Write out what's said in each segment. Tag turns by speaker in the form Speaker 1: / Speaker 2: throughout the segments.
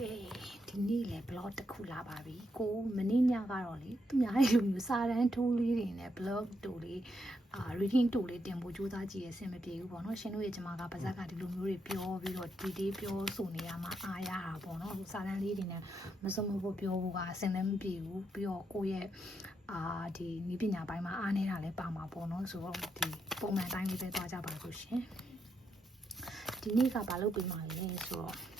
Speaker 1: ကဲဒီနေ့လည်း blog တစ်ခုလာပါပြီကိုမနေ့ညကတော့လေသူများရဲ့လူမျိုးစာတန်းထိုးလေးတွေနဲ့ blog တူလေးအာ reading တူလေးတင်ဖို့ကြိုးစားကြည့်ရအဆင်မပြေဘူးပေါ့နော်ရှင်တို့ရဲ့ကျမကပါဇက်ကဒီလိုမျိုးတွေပြောပြီးတော့ဒီဒီပြောဆိုနေရမှာအားရတာပေါ့နော်စာတန်းလေးတွေနဲ့မစုံမဖို့ပြောဖို့ကအဆင်လည်းမပြေဘူးပြီးတော့ကိုယ့်ရဲ့အာဒီနီးပညာပိုင်းမှာအားနေတာလည်းပါမှာပေါ့နော်ဆိုတော့ဒီပုံမှန်တိုင်းလေးပဲသွားကြပါလို့ရှင်ဒီနေ့ကဘာလုပ်ပေးမှာလဲဆိုတော့တစ်ဖ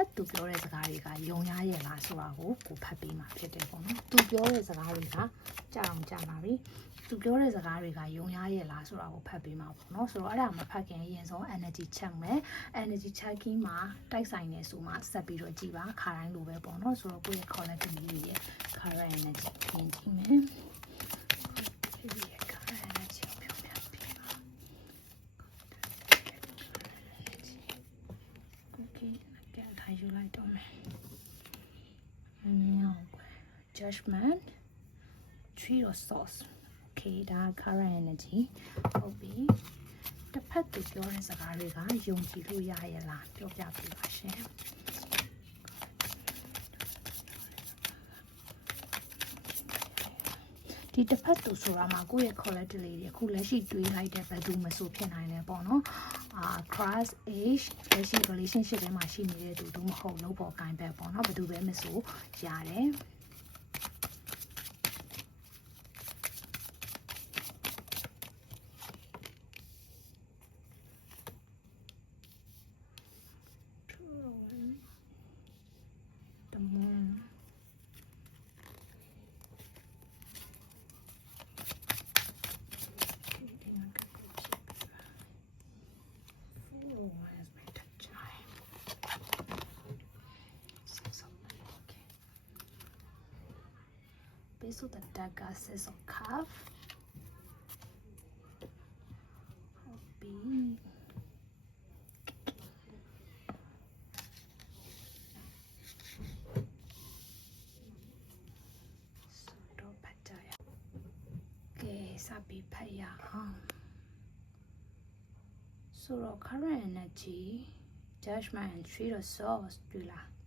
Speaker 1: က်သူပြောတဲ့စကားတွေကယုံရရဲ့လားဆိုတာကိုကိုဖတ်ပေးမှာဖြစ်တယ်ပေါ့နော်သူပြောတဲ့စကားတွေကကြောက်အောင်ကြာပါပြီသူပြောတဲ့စကားတွေကယုံရရဲ့လားဆိုတာကိုဖတ်ပေးမှာပေါ့နော်ဆိုတော့အဲ့ဒါမဖတ်ခင်ရင်ဆုံး energy check မယ် energy checking မှာတိုက်ဆိုင်နေဆိုမှဆက်ပြီးတော့ကြည်ပါခါတိုင်းလိုပဲပေါ့နော်ဆိုတော့ကိုယ့်ရဲ့ collective လေးရဲ့ current energy ပြင်ကြည့်မယ်ဒီရဲ့ current energy ကိုပြောပြပေးပါ Okay ကဲထားယူလိုက်တော့မယ်မြောက်ကွယ် judgment tree of source okay ဒါ current energy ဟုတ်ပြီတစ်ဖက်သူပြောတဲ့စကားတွေကယုံကြည်လို့ရရဲ့လားပြောပြပေးပါရှင်ဒီတစ်ဖက်သူဆိုတာမှာကိုယ့်ရဲ့ collective လေးတွေအခုလက်ရှိတွေးလိုက်တဲ့ဘယ်သူမဆိုဖြစ်နိုင်တယ်ပေါ့နော်အာ cross age လက်ရှိ relationship ထဲမှာရှိနေတဲ့သူတို့မဟုတ်လို့ပေါ်ကိုင်ဘက်ပေါ့နော်ဘယ်သူပဲမဆိုရတယ် the moon ပေးစုတဲ့တက်ကဆက်စောခါဖဟုတ်ပြီဆိုတော့ဖတ်ကြရအောင်ကဲစပြီးဖတ်ရအောင်ဆိုတော့ current energy judgment and tree of source တွေ့လား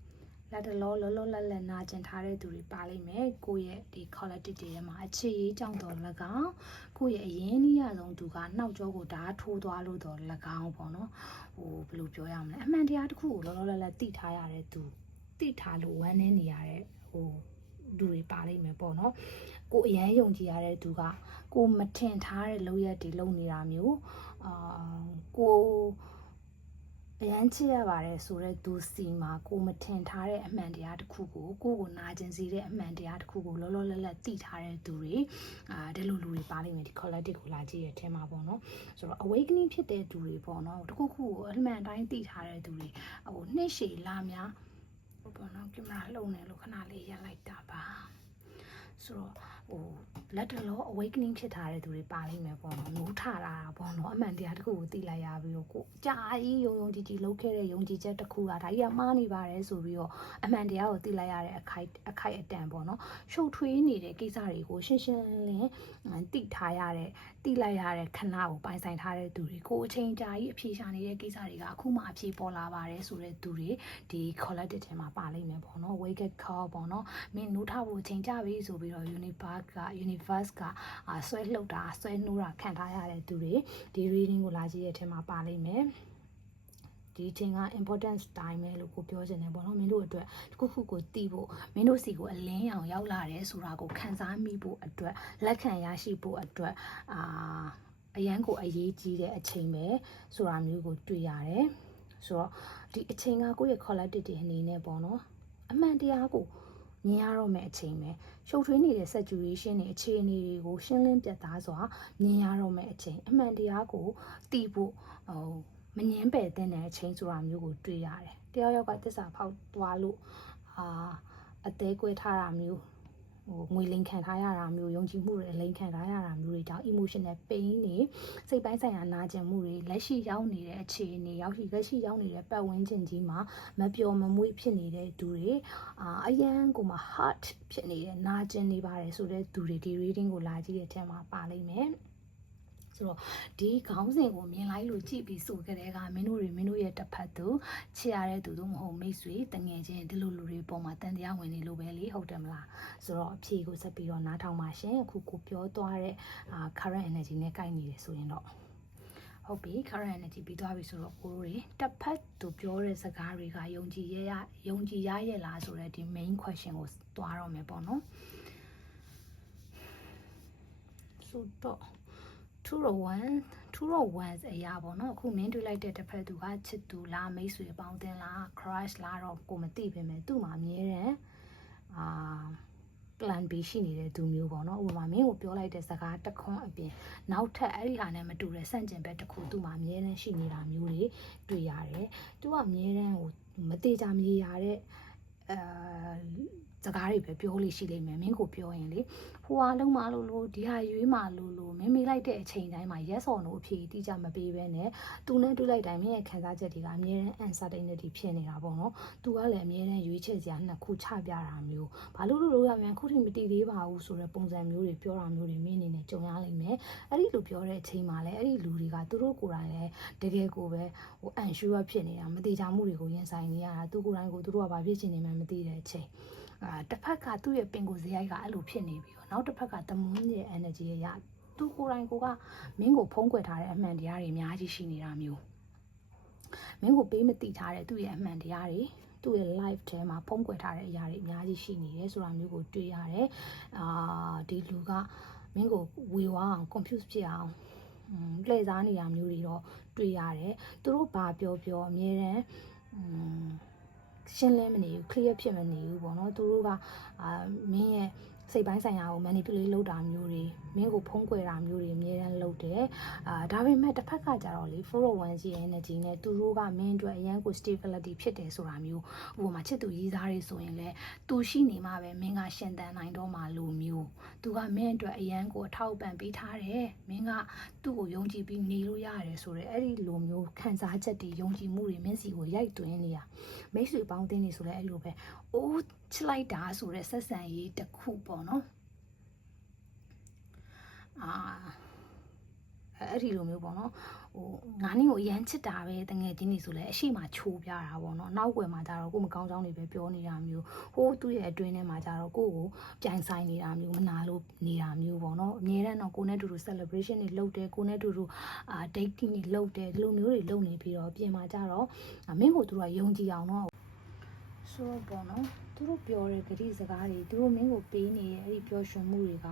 Speaker 1: လက်တလောလောလောလတ်လတ်နာကျင်ထားတဲ့သူတွေပါလိမ့်မယ်ကိုယ့်ရဲ့ဒီ collective တွေထဲမှာအခြေရေးကြောင့်တော်၎င်းကိုယ့်ရဲ့အရင်နီးရဆုံးသူကနှောက်ကြောကိုဓာတ်ထိုးသွားလို့တော်၎င်းပေါ့နော်ဟိုဘယ်လိုပြောရမလဲအမှန်တရားတစ်ခုကိုလောလောလတ်လတ်သိထားရတဲ့သူသိထားလို့ဝမ်းနေနေရတဲ့ဟိုလူတွေပါလိမ့်မယ်ပေါ့နော်ကိုအရန်ယုံကြည်ရတဲ့သူကကိုမထင်ထားတဲ့လောက်ရက်တွေလုပ်နေတာမျိုးအာကို အရန်ချစ်ရပါတယ်ဆိုတော့သူစီမှာကိုမထင်ထားတဲ့အမှန်တရားတစ်ခုကိုကိုကိုနာကျင်စေတဲ့အမှန်တရားတစ်ခုကိုလောလောလတ်လတ်သိထားတဲ့သူတွေအာဒီလိုလူတွေပါလိမ့်မယ်ဒီ collective ကိုလာကြည့်ရတဲ့အထဲမှာပေါ့နော်ဆိုတော့ awakening ဖြစ်တဲ့သူတွေပေါ့နော်တခုခုကိုအမှန်တိုင်းသိထားတဲ့သူတွေဟိုနှစ်ရှည်လာများဟုတ်ပေါ့နော်ကင်မရာလုံနေလို့ခဏလေးရပ်လိုက်တာပါ ဆိုတော့ဟိုလက်တလော awakening ဖြစ်ထားတဲ့သူတွေပါလိမ့်မယ်ပေါ့နော်နိုးထလာတာပေါ့နော်အမှန်တရားတစ်ခုကိုသိလိုက်ရပြီးတော့ကိုကြာကြီးယုံယုံကြည်ကြည်လုပ်ခဲ့တဲ့ယုံကြည်ချက်တစ်ခုကဒါကြီးကမှားနေပါတယ်ဆိုပြီးတော့အမှန်တရားကိုသိလိုက်ရတဲ့အခိုက်အခိုက်အတန့်ပေါ့နော်ရှုပ်ထွေးနေတဲ့ကိစ္စတွေကိုရှင်းရှင်းလင်းလင်းသိထားရတဲ့သိလိုက်ရတဲ့ခဏကိုပိုင်ဆိုင်ထားတဲ့သူတွေကိုအချိန်ကြာကြီးအဖြေရှာနေတဲ့ကိစ္စတွေကအခုမှအဖြေပေါ်လာပါတယ်ဆိုတဲ့သူတွေဒီ collective ထဲမှာပါလိမ့်မယ်ပေါ့နော် wake up call ပေါ့နော်မင်းနိုးထဖို့အချိန်ကြပြီဆိုပြီးတော့ universe က universe ကအာဆွဲလှုပ်တာဆွဲနှိုးတာခံထားရတဲ့သူတွေဒီ reading ကိုလာကြည့်ရဲ့အထဲမှာပါလိမ့်မယ်ဒီအချိန်က importance time ပဲလို့ကိုပြောချင်တယ်ပေါ့နော်မင်းတို့အတွက်တစ်ခုခုကိုတီးဖို့မင်းတို့စီကိုအလင်းရောင်ရောက်လာတယ်ဆိုတာကိုခံစားမိဖို့အတွက်လက်ခံရရှိဖို့အတွက်အာအရန်ကိုအရေးကြီးတဲ့အချိန်ပဲဆိုတာမျိုးကိုတွေ့ရတယ်ဆိုတော့ဒီအချိန်ကကိုယ့်ရဲ့ collective တွေအနေနဲ့ပေါ့နော်အမှန်တရားကို မြင်ရတော့မယ့်အချိန်ပဲရှုပ်ထွေးနေတဲ့ saturation တွေအခြေအနေတွေကိုရှင်းလင်းပြတ်သားစွာမြင်ရတော့မယ့်အချိန်အမှန်တရားကိုသိဖို့ဟိုမငင်းပယ်တဲ့အချိန်ဆိုတာမျိုးကိုတွေ့ရတယ်တယောက်ယောက်ကတစ္ဆာဖောက်သွားလို့အာအသေးကွဲထားတာမျိုး ဟိုငွေလိမ်ခံထားရတာမျိုးယုံကြည်မှုတွေအလိမ်ခံထားရတာမျိုးတွေကြောင့် emotional pain တွေစိတ်ပိုင်းဆိုင်ရာနာကျင်မှုတွေလက်ရှိရောက်နေတဲ့အခြေအနေရောက်ရှိလက်ရှိရောက်နေတဲ့ပတ်ဝန်းကျင်ကြီးမှာမပျော်မမွေ့ဖြစ်နေတဲ့သူတွေအာအရန်ကိုမှ heart ဖြစ်နေတဲ့နာကျင်နေပါတယ်ဆိုတဲ့သူတွေဒီ reading ကိုလာကြည့်တဲ့အထက်မှာပါလိမ့်မယ် ဆိုတော့ဒီခေါင်းစဉ်ကိုမြင်လိုက်လို့ကြည့်ပြီးဆိုကြတဲ့ကမင်းတို့တွေမင်းတို့ရဲ့တစ်ဖက်သူချစ်ရတဲ့သူတို့မဟုတ်မိတ်ဆွေတငယ်ချင်းဒီလိုလူတွေပေါ်မှာတန်တရားဝင်နေလို့ပဲလေဟုတ်တယ်မလားဆိုတော့အဖြေကိုဆက်ပြီးတော့နားထောင်ပါရှင်အခုကိုပြောသွားတဲ့အာ current energy နဲ့ကိုက်နေတယ်ဆိုရင်တော့ဟုတ်ပြီ current energy ပြီးသွားပြီဆိုတော့ကိုတို့တွေတစ်ဖက်သူပြောတဲ့စကားတွေကယုံကြည်ရရယုံကြည်ရရဲ့လားဆိုတဲ့ဒီ main question ကိုသွားတော့မယ်ပေါ့နော်ဆိုတော့ 2 row 1 2 row 1အရာပေါ့နော်အခုမင်းတွေ့လိုက်တဲ့တစ်ဖက်သူကချစ်သူလားမိတ်ဆွေပေါင်းတင်လား crush လားတော့ကိုမသိပေမဲ့သူ့မှာအမြဲတမ်းအာ plan B ရှိနေတဲ့သူမျိုးပေါ့နော်ဥပမာမင်းကိုပြောလိုက်တဲ့စကားတစ်ခွန်းအပြင်နောက်ထပ်အဲ့ဒီဟာနဲ့မတူတဲ့စန့်ကျင်ဘက်တစ်ခုသူ့မှာအမြဲတမ်းရှိနေတာမျိုးတွေတွေ့ရတယ်သူကအမြဲတမ်းဟိုမသေးကြမရေရတဲ့အဲ စကားတွေပဲပြောလို့ရှိလိမ့်မယ်မင်းကိုပြောရင်လေဟိုဟာလုံးမလို့လို့ဒီဟာရွေးမလို့လို့မင်းမေးလိုက်တဲ့အချိန်တိုင်းမှာ yes or no အဖြေတိကျမပေးဘဲနဲ့သူနဲ့တွေ့လိုက်တိုင်းမင်းရဲ့ခံစားချက်တွေကအမြဲတမ်း uncertainty ဖြစ်နေတာပေါ့နော်သူကလည်းအမြဲတမ်းရွေးချယ်စရာနှစ်ခုချပြတာမျိုးဘာလို့လို့လို့ရမြန်ခုထိမတည်သေးပါဘူးဆိုတဲ့ပုံစံမျိုးတွေပြောတာမျိုးတွေမင်းအနေနဲ့ကြုံရလိမ့်မယ်အဲ့ဒီလိုပြောတဲ့အချိန်မှာလည်းအဲ့ဒီလူတွေကသူတို့ကိုယ်တိုင်လည်းတကယ်ကိုပဲဟို unsure ဖြစ်နေတာမတိကျမှုတွေကိုရင်ဆိုင်နေရတာသူကိုယ်တိုင်ကိုသူတို့ကဘာဖြစ်ချင်နေမှမသိတဲ့အချိန်အာ တစ်ဖက်ကသူ့ရဲ့ပင်ကိုယ်စရိုက်ကအဲ့လိုဖြစ်နေပြီတော့နောက်တစ်ဖက်ကတမွန်းရဲ့ energy ရသူကိုယ်တိုင်ကိုကမင်းကိုဖုံးကွယ်ထားတဲ့အမှန်တရားတွေအများကြီးရှိနေတာမျိုးမင်းကိုပေးမတိထားတဲ့သူ့ရဲ့အမှန်တရားတွေသူ့ရဲ့ life ထဲမှာဖုံးကွယ်ထားတဲ့အရာတွေအများကြီးရှိနေတယ်ဆိုတာမျိုးကိုတွေ့ရတယ်အာဒီလူကမင်းကိုဝေဝါအောင် confuse ဖြစ်အောင်လှည့်စားနေတာမျိုးတွေတော့တွေ့ရတယ်သူတို့ဘာပြောပြောအမြဲတမ်း ရှင်းလင်းမနေဘူး clear ဖြစ်မနေဘူးပေါ့နော်သူတို့ကအာမင်းရဲ့စိတ်ပိုင်းဆိုင်ရာကို manipulate လုပ်တာမျိုးတွေမင်းကိုဖုံးကွယ်တာမျိုးတွေအများအားလုပ်တယ်အာဒါပေမဲ့တစ်ဖက်ကကြတော့လေ401ရဲ့ energy နဲ့သူတို့ကမင်းအတွက်အရန်ကို stability ဖြစ်တယ်ဆိုတာမျိုးဥပမာချစ်သူရေးစားတွေဆိုရင်လည်းသူရှိနေမှပဲမင်းကရှင်သန်နိုင်တော့မှလို့မျိုးသူကမင်းအတွက်အရန်ကိုအထောက်ပံ့ပေးထားတယ်မင်းကသူ့ကိုယုံကြည်ပြီးနေလို့ရတယ်ဆိုတော့အဲ့ဒီလိုမျိုးခံစားချက်တွေယုံကြည်မှုတွေမင်းစီကိုရိုက်သွင်းနေတာမိတ်ဆွေပေါင်းတင်နေဆိုလဲအဲ့လိုပဲအိုးချလိုက်တာဆိုတဲ့ဆက်ဆံရေးတစ်ခုပေါ့နော်အာ အဲ့ဒီလိုမျိုးပေါ့နော်ဟိုငါနင်းကိုအရန်ချစ်တာပဲတငယ်ချင်းနေဆိုလဲအရှိမချိုးပြတာပေါ့နော်နောက်ွယ်မှာကြတော့ကိုမကောင်းကြောင်းတွေပဲပြောနေတာမျိုးဟိုးသူ့ရဲ့အတွင်းထဲမှာကြတော့ကိုကိုပြိုင်ဆိုင်နေတာမျိုးမနာလို့နေတာမျိုးပေါ့နော်အမြဲတမ်းတော့ကိုနဲ့တူတူ celebration တွေလုပ်တယ်ကိုနဲ့တူတူအာ dating တွေလုပ်တယ်ဒီလိုမျိုးတွေလုပ်နေပြီးတော့ပြင်မှာကြတော့မင်းကိုသူတို့ကယုံကြည်အောင်တော့ဆိုတော့ပေါ့နော်သူတို့ပြောတဲ့ဂတိစကားတွေသူတို့မင်းကိုပေးနေတဲ့အဲ့ဒီပျော်ရွှင်မှုတွေက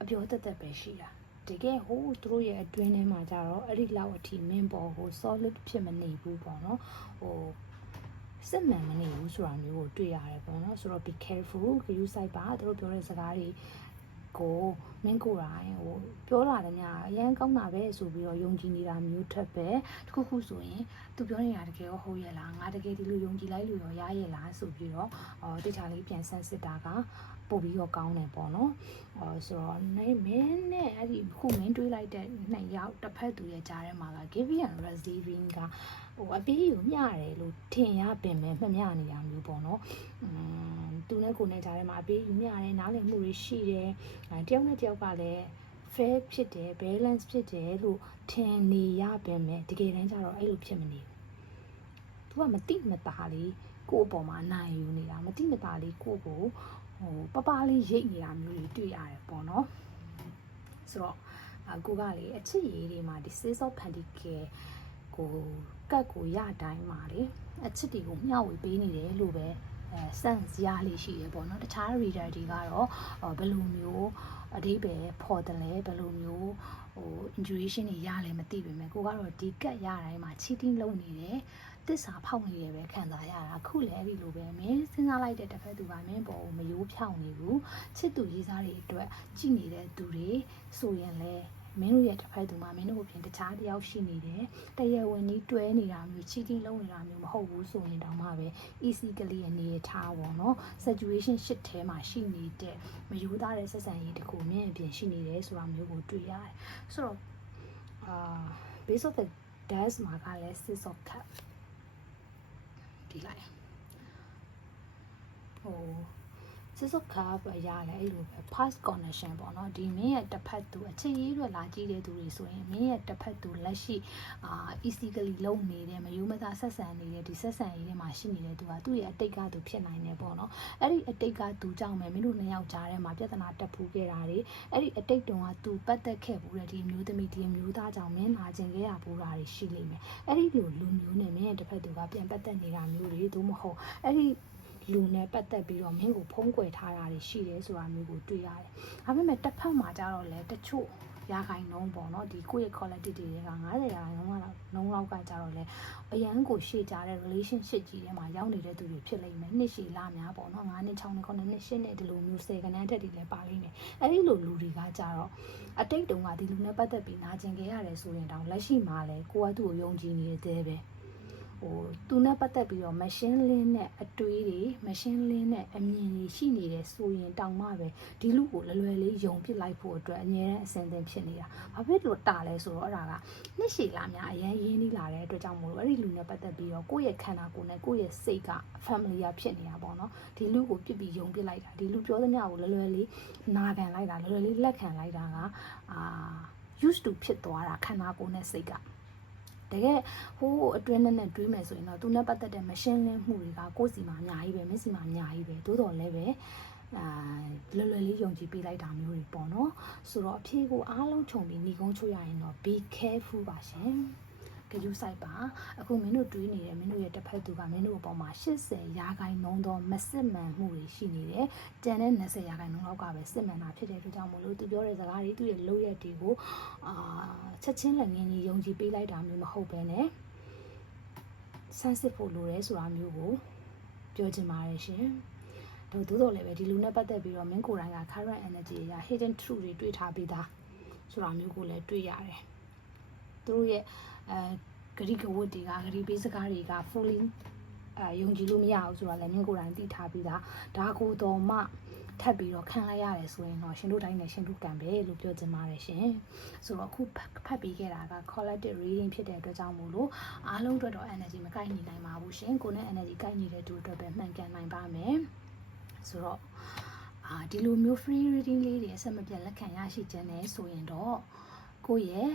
Speaker 1: အပျော်သက်သက်ပဲရှိတာ တကယ်ဟိုသူတို့ရဲ့အတွင်းထဲမှာကြတော့အဲ့ဒီလောက်အထိမင်းပေါ်ကို solid ဖြစ်မနေဘူးပေါ့နော်ဟိုစစ်မှန်မနေဘူးဆိုတာမျိုးကိုတွေ့ရတယ်ပေါ့နော်ဆိုတော့ be careful ဂရုစိုက်ပါသူတို့ပြောတဲ့စကားတွေ ကိုမင်းကိုယ်တိုင်ဟိုပြောလာတယ်များအရန်ကောင်းတာပဲဆိုပြီးတော့ယုံကြည်နေတာမျိုးထက်ပဲတခုခုဆိုရင်သူပြောနေတာတကယ်ရောဟုတ်ရဲ့လားငါတကယ်ဒီလိုယုံကြည်လိုက်လို့ရောရရဲ့လားဆိုပြီးတော့အော်တခြားလေးပြန်ဆန်းစစ်တာကပို့ပြီးတော့ကောင်းတယ်ပေါ့နော်။အော်ဆိုတော့နေမင်းနဲ့အဲ့ဒီခုမင်းတွေးလိုက်တဲ့နှစ်ယောက်တစ်ဖက်သူရဲ့ကြားထဲမှာက giving and receiving က ဟိုအပေးယူမျှတယ်လို့ထင်ရပင်မဲ့မမျှနေတာမျိုးပေါ့နော်။อืมသူနဲ့ကိုယ်နဲ့ကြားထဲမှာအပေးယူမျှတယ်နားလည်မှုတွေရှိတယ်။အဲတယောက်နဲ့တယောက်ကလည်း fair ဖြစ်တယ် balance ဖြစ်တယ်လို့ထင်နေရပင်မဲ့တကယ်တမ်းကျတော့အဲ့လိုဖြစ်မနေဘူး။ तू ကမတိမတာလေးကိုယ့်အပေါ်မှာနိုင်ယူနေတာမတိမတာလေးကိုယ့်ကိုဟိုပပလေးရိတ်နေတာမျိုးတွေတွေ့ရတယ်ပေါ့နော်ဆိုတော့အကူကလေအချစ်ရည်တွေမှာဒီ sales of pentacle ကို ကတ်ကိုရတိုင်းမှာလေအချစ်တွေကိုမျှဝေပေးနေတယ်လို့ပဲအဲစန့်စရာလေးရှိရပေါ့နော်တခြား reader တွေကတော့ဘယ်လိုမျိုးအဓိပ္ပာယ်ဖော်တယ်လဲဘယ်လိုမျိုးဟို intuition တွေရလဲမသိပေမဲ့ကိုကတော့ဒီကတ်ရတိုင်းမှာ cheating လုပ်နေတယ်တစ္ဆာဖောက်နေတယ်ပဲခံစားရတာအခုလည်းအဲ့ဒီလိုပဲမင်းစဉ်းစားလိုက်တဲ့တစ်ဖက်သူကမင်းပေါ်ကိုမယိုးဖြောင်းနေဘူးချစ်သူရေးစားတွေအတွက်ကြည်နေတဲ့သူတွေဆိုရင်လည်း မင်းတို့ရဲ့တစ်ဖက်သူမှာမင်းတို့ကိုပြင်တခြားတယောက်ရှိနေတယ်တရဝင်ကြီးတွဲနေတာမျိုးချီတီလုံးနေတာမျိုးမဟုတ်ဘူးဆိုရင်တောင်မှပဲ easy ကလေးအနေထားပေါ့နော် situation shit ထဲမှာရှိနေတဲ့မယူသားတဲ့ဆက်ဆံရေးတခုမြင်အပြင်ရှိနေတယ်ဆိုတာမျိုးကိုတွေ့ရတယ်ဆိုတော့အာ base of the dash မှာကလည်း six of cup ဒီလိုက်ဟို စစ်စုခါပဲရလဲအဲ့လိုပဲ past connection ပေါ့နော်ဒီမင်းရဲ့တစ်ဖက်သူအချစ်ရေးအတွက်လာကြည့်တဲ့သူတွေဆိုရင်မင်းရဲ့တစ်ဖက်သူလက်ရှိအာ easily လုံးနေတဲ့မယိုးမသားဆက်ဆံနေတဲ့ဒီဆက်ဆံရေးထဲမှာရှိနေတဲ့သူကသူ့ရဲ့အတိတ်ကသူဖြစ်နိုင်တယ်ပေါ့နော်အဲ့ဒီအတိတ်ကသူကြောင့်ပဲမင်းတို့နှစ်ယောက်ကြားထဲမှာပြဿနာတက်ဖူးခဲ့တာတွေအဲ့ဒီအတိတ်တုန်းကသူပတ်သက်ခဲ့ဘူးတဲ့ဒီအမျိုးသမီးဒီအမျိုးသားကြောင့်မင်းနာကျင်ခဲ့ရဘူးတာတွေရှိလိမ့်မယ်အဲ့ဒီလိုလူမျိုးနဲ့မင်းရဲ့တစ်ဖက်သူကပြန်ပတ်သက်နေတာမျိုးတွေသို့မဟုတ်အဲ့ဒီ လူနဲ့ပတ်သက်ပြီးတော့မင်းကိုဖုံးကွယ်ထားတာတွေရှိတယ်ဆိုတာမျိုးကိုတွေ့ရတယ်။ဒါပေမဲ့တစ်ဖက်မှာကျတော့လေတချို့ရာခိုင်နှုန်းပေါ့နော်ဒီကိုယ့်ရဲ့ quality တွေက90ရာခိုင်နှုန်းကတော့နှုန်းလောက်ကကြတော့လေအရန်ကိုရှေ့ကြတဲ့ relationship ကြီးထဲမှာရောက်နေတဲ့သူတွေဖြစ်လိမ့်မယ်နှစ်ရှည်လများပေါ့နော်9နှစ်6နှစ်9နှစ်10နှစ်ဒီလိုမျိုး10ခန်းအထက်တွေလည်းပါလိမ့်မယ်အဲ့ဒီလိုလူတွေကကြတော့အတိတ်တုန်းကဒီလူနဲ့ပတ်သက်ပြီးနာကျင်ခဲ့ရတယ်ဆိုရင်တောင်လက်ရှိမှာလဲကိုကသူ့ကိုယုံကြည်နေတဲ့ပဲ ဟိုသူနဲ့ပတ်သက်ပြီးတော့ machine link နဲ့အတွေးတွေ machine link နဲ့အမြင်တွေရှိနေတယ်ဆိုရင်တောင်မှပဲဒီလူကိုလွယ်လွယ်လေးယုံပစ်လိုက်ဖို့အတွက်အငြင်းအဆင်သင့်ဖြစ်နေတာ။ဘာဖြစ်လို့တာလဲဆိုတော့အဲ့ဒါကနှစ်ရှည်လာများအရင်ရင်းနှီးလာတဲ့အတွက်ကြောင့်မို့လို့အဲ့ဒီလူနဲ့ပတ်သက်ပြီးတော့ကိုယ့်ရဲ့ခန္ဓာကိုယ်နဲ့ကိုယ့်ရဲ့စိတ်က familiar ဖြစ်နေတာပေါ့နော်။ဒီလူကိုပြစ်ပြီးယုံပစ်လိုက်တာဒီလူပြောသမျှကိုလွယ်လွယ်လေးနာခံလိုက်တာလွယ်လွယ်လေးလက်ခံလိုက်တာကအာ used to ဖြစ်သွားတာခန္ဓာကိုယ်နဲ့စိတ်က တကယ်ဟိုးအတွင်းနဲ့နဲ့တွေးမယ်ဆိုရင်တော့သူနဲ့ပတ်သက်တဲ့ machine link မှုတွေကကိုယ့်စီမှာအများကြီးပဲမင်းစီမှာအများကြီးပဲသို့တော်လည်းပဲအာလွယ်လွယ်လေးယုံကြည်ပေးလိုက်တာမျိုးတွေပေါ့နော်ဆိုတော့အဖြေကိုအားလုံးခြုံပြီးညီကုန်းချွတ်ရရင်တော့ be careful ပါရှင် ကြည့်ဆိုင်ပါအခုမင်းတို့တွေးနေတယ်မင်းတို့ရဲ့တစ်ဖက်သူကမင်းတို့အပေါ်မှာ80ရာခိုင်နှုန်းသောမစစ်မှန်မှုတွေရှိနေတယ်ကြံတဲ့20ရာခိုင်နှုန်းလောက်ကပဲစစ်မှန်တာဖြစ်တဲ့အတွက်ကြောင့်မို့လို့သူပြောတဲ့စကားတွေသူ့ရဲ့လုပ်ရက်တွေကိုအာချက်ချင်းလက်ငင်းကြီးယုံကြည်ပေးလိုက်တာမျိုးမဟုတ်ပဲねဆန်းစစ်ဖို့လိုတယ်ဆိုတာမျိုးကိုပြောချင်ပါတယ်ရှင်တို့သို့တော်လည်းပဲဒီလူနဲ့ပတ်သက်ပြီးတော့မင်းကိုယ်တိုင်က current energy အရာ hidden truth တွေတွေ့ထားပြီးသားဆိုတာမျိုးကိုလည်းတွေ့ရတယ်သူတို့ရဲ့ အဲဂရိကဝတ်တွေကဂရိပေးစကားတွေက fully အဲယုံကြည်လို့မရဘူးဆိုတာလည်းမင်းကိုယ်တိုင်သိထားပြီးသားဒါကိုတော့မှထပ်ပြီးတော့ခံလိုက်ရတယ်ဆိုရင်တော့ရှင်တို့တိုင်းနဲ့ရှင်တို့ကံပဲလို့ပြောချင်ပါတယ်ရှင်ဆိုတော့အခုဖတ်ပြီးခဲ့တာက collective reading ဖြစ်တဲ့အတွက်ကြောင့်မို့လို့အားလုံးအတွက်တော့ energy မကိုက်ညီနိုင်ပါဘူးရှင်ကိုယ်နဲ့ energy ကိုက်ညီတဲ့သူအတွက်ပဲမှန်ကန်နိုင်ပါမယ်ဆိုတော့အာဒီလိုမျိုး free reading လေးတွေအဆက်မပြတ်လက်ခံရရှိခြင်းနဲ့ဆိုရင်တော့ကိုယ့်ရဲ့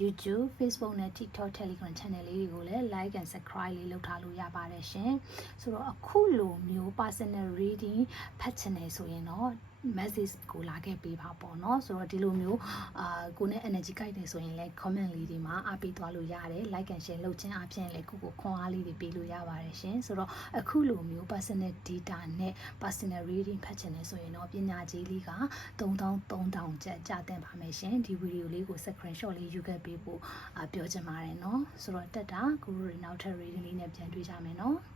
Speaker 1: YouTube, Facebook နဲ့ TikTok, Telegram channel လေးတွေကိုလည်း like and subscribe လေးလုပ်ထားလို့ရပါတယ်ရှင်။ဆိုတော့အခုလိုမျိုး personal reading ဖတ်ချင်တယ်ဆိုရင်တော့ message ကိုလာခဲ့ပေးပါပေါ့နော်။ဆိုတော့ဒီလိုမျိုးအာကိုနဲ့ energy ကိုက်တယ်ဆိုရင်လည်း comment လေးတွေမှာအားပေးသွားလို့ရတယ်။ like and share လုပ်ခြင်းအပြင်လည်းကိုကိုခွန်အားလေးတွေပေးလို့ရပါတယ်ရှင်။ဆိုတော့အခုလိုမျိုး personal data နဲ့ personal reading ဖတ်ချင်တယ်ဆိုရင်တော့ပညာကြီးလေးက3300ကျပ်ကြာတင်ပါမယ်ရှင်။ဒီဗီဒီယိုလေးကို screenshot လေးယူခဲ့ပေးဖို့ပြောချင်ပါတယ်နော်ဆိုတော့တက်တာကိုရီနောက်ထပ် reading လေးနဲ့ပြန်တွေ့ကြမယ်နော်